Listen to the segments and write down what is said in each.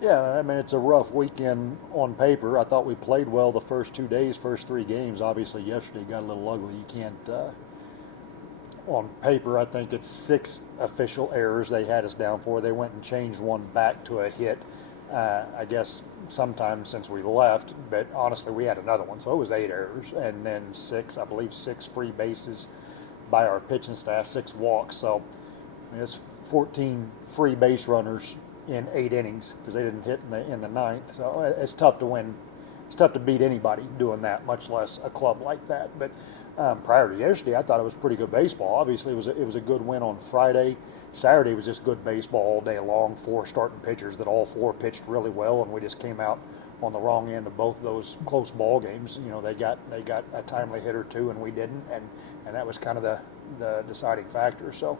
Yeah, I mean, it's a rough weekend on paper. I thought we played well the first 2 days, first three games. Obviously, yesterday got a little ugly. You can't, on paper, I think it's six official errors they had us down for. They went and changed one back to a hit, I guess, sometime since we left. But honestly, we had another one. So it was eight errors. And then six, I believe, six free bases by our pitching staff, six walks. So I mean, it's 14 free base runners in 8 innings because they didn't hit in the ninth. So it's tough to win. It's tough to beat anybody doing that, much less a club like that. But prior to yesterday, I thought it was pretty good baseball. Obviously, it was a good win on Friday. Saturday was just good baseball all day long. Four starting pitchers that all four pitched really well, and we just came out on the wrong end of both of those close ball games. You know, they got a timely hit or two, and we didn't, and that was kind of the deciding factor. So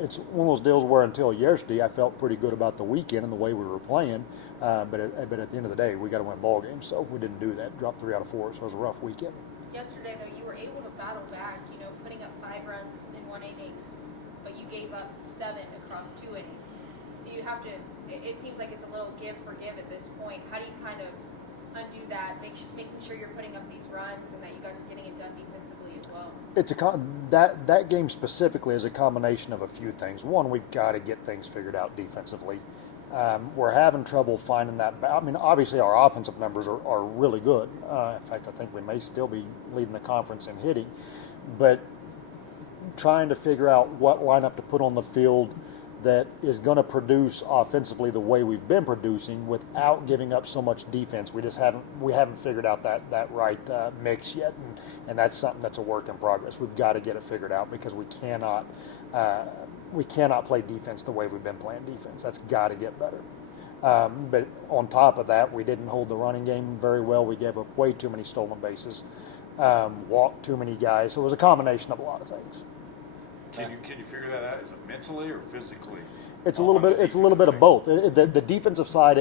it's one of those deals where until yesterday, I felt pretty good about the weekend and the way we were playing. But at the end of the day, we got to win ball games, so we didn't do that. Dropped 3 out of 4, so it was a rough weekend. Yesterday, though, you were able to battle back, putting up 5 runs in 1 inning, but you gave up 7 across 2 innings. So you have to, it seems like it's a little give for give at this point. How do you kind of undo that, making sure you're putting up these runs and that you guys are getting it done defensively as well? That game specifically is a combination of a few things. One, we've got to get things figured out defensively. We're having trouble finding that. I mean, obviously our offensive numbers are really good. In fact, I think we may still be leading the conference in hitting. But trying to figure out what lineup to put on the field that is going to produce offensively the way we've been producing without giving up so much defense. We haven't figured out that right mix yet, and that's something that's a work in progress. We've got to get it figured out because we cannot play defense the way we've been playing defense. That's got to get better. But on top of that, we didn't hold the running game very well. We gave up way too many stolen bases, walked too many guys. So it was a combination of a lot of things. Can you figure that out? Is it mentally or physically? It's a little bit. It's a little bit of both. The defensive side.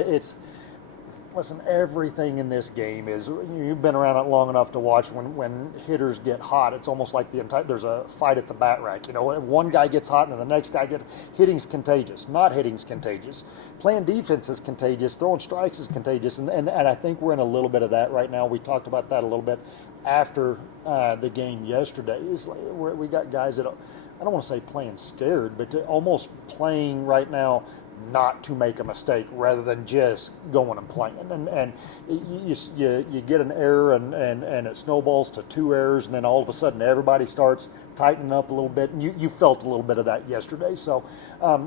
Listen. Everything in this game is. You've been around it long enough to watch when hitters get hot. It's almost like there's a fight at the bat rack. One guy gets hot and the next guy gets. Hitting's contagious. Not hitting's contagious. Playing defense is contagious. Throwing strikes is contagious. And I think we're in a little bit of that right now. We talked about that a little bit after the game yesterday. It's like we got guys that. I don't want to say playing scared, but almost playing right now not to make a mistake rather than just going and playing. And you get an error and it snowballs to 2 errors, and then all of a sudden everybody starts tightening up a little bit. And you felt a little bit of that yesterday. So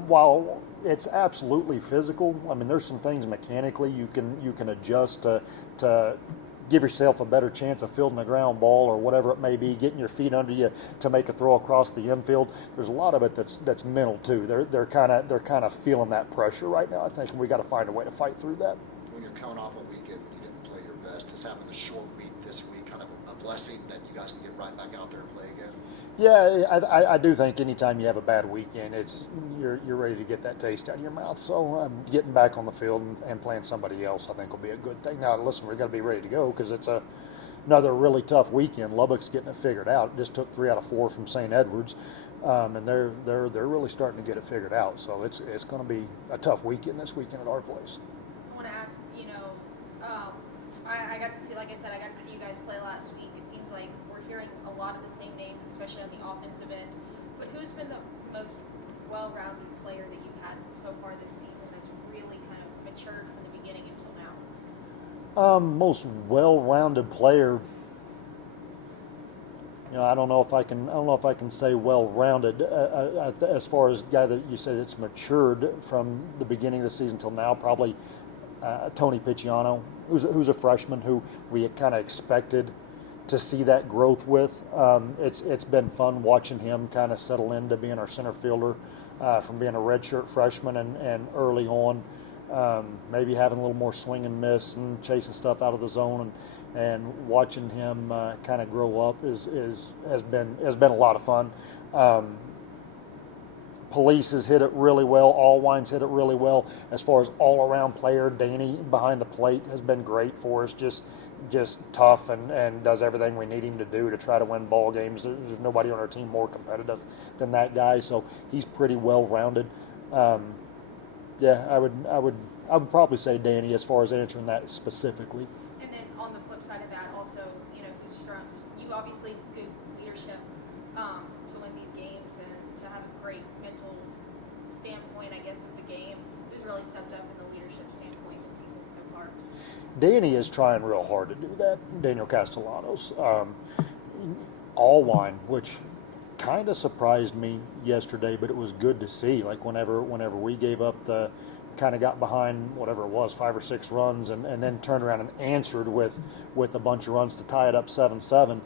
while it's absolutely physical, I mean, there's some things mechanically you can adjust to give yourself a better chance of fielding a ground ball or whatever it may be, getting your feet under you to make a throw across the infield. There's a lot of it that's mental too. They're kind of feeling that pressure right now. I think we got to find a way to fight through that. When you're coming off a weekend when you didn't play your best, is having the short week this week kind of a blessing that you guys can get right back out there and play again? Yeah, I do think anytime you have a bad weekend, you're ready to get that taste out of your mouth. So getting back on the field and playing somebody else, I think, will be a good thing. Now, listen, we've got to be ready to go because it's another really tough weekend. Lubbock's getting it figured out. It just took 3 out of 4 from St. Edwards, and they're really starting to get it figured out. So it's going to be a tough weekend this weekend at our place. I want to ask, I got to see, like I said, I got to see you guys play last week. It seems like we're hearing a lot of the same names, especially on the offensive end. But who's been the most well-rounded player that you've had so far this season that's really kind of matured from the beginning until now? Most well-rounded player. I don't know if I can say well-rounded as far as guy that you say that's matured from the beginning of the season till now. Probably Tony Picciano, who's a freshman who we kind of expected to see that growth with. It's been fun watching him kind of settle into being our center fielder from being a redshirt freshman and early on, maybe having a little more swing and miss and chasing stuff out of the zone and watching him kind of grow up has been a lot of fun. Police has hit it really well. Allwine's hit it really well. As far as all-around player, Danny behind the plate has been great for us. Just tough and does everything we need him to do to try to win ball games. There's nobody on our team more competitive than that guy, so he's pretty well-rounded. I would I would probably say Danny as far as answering that specifically. And then on the flip side of that, also, you know, who's strong. You obviously good leadership to win these games and to have a great mental standpoint, I guess, of the game. Who's really stepped up in the leadership standpoint this season so far? Danny is trying real hard to do that. Daniel Castellanos, Allwine, which kind of surprised me yesterday, but it was good to see. Like whenever we gave up the, kind of got behind whatever it was, 5 or 6 runs, and then turned around and answered with a bunch of runs to tie it up 7-7.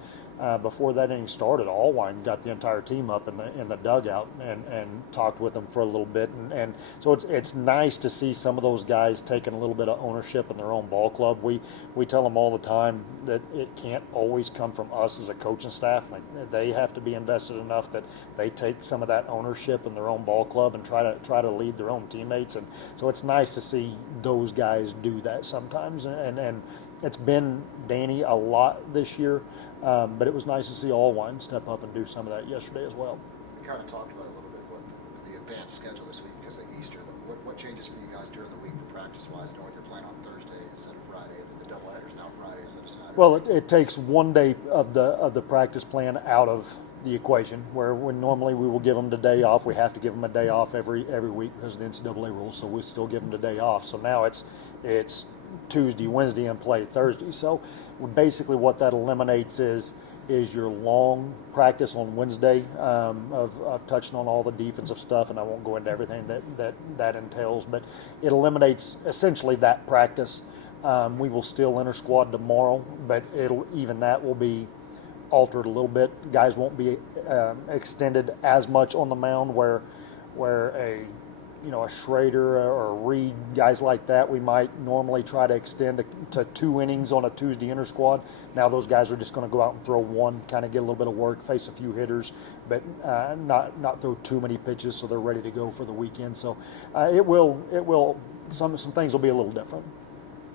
Before that inning started, Allwine got the entire team up in the dugout and talked with them for a little bit, and so it's nice to see some of those guys taking a little bit of ownership in their own ball club. We tell them all the time that it can't always come from us as a coaching staff. Like they have to be invested enough that they take some of that ownership in their own ball club and try to lead their own teammates. And so it's nice to see those guys do that sometimes. And it's been Danny a lot this year. But it was nice to see Allwine step up and do some of that yesterday as well. We kind of talked about it a little bit with the advanced schedule this week because of Easter. What changes for you guys during the week for practice-wise, knowing you're playing on Thursday instead of Friday, and then the doubleheader's now Friday instead of Saturday? Well, it takes one day of the practice plan out of the equation, where when normally we will give them the day off. We have to give them a day off every week because of the NCAA rules, so we still give them the day off. So now it's Tuesday, Wednesday, and play Thursday. So basically what that eliminates is your long practice on Wednesday of touching on all the defensive stuff, and I won't go into everything that entails, but it eliminates essentially that practice. We will still enter squad tomorrow, but even that will be altered a little bit. Guys won't be extended as much on the mound where a Schrader or a Reed, guys like that, we might normally try to extend to 2 innings on a Tuesday inter squad. Now those guys are just going to go out and throw one, kind of get a little bit of work, face a few hitters, but not throw too many pitches, so they're ready to go for the weekend. So it will some things will be a little different.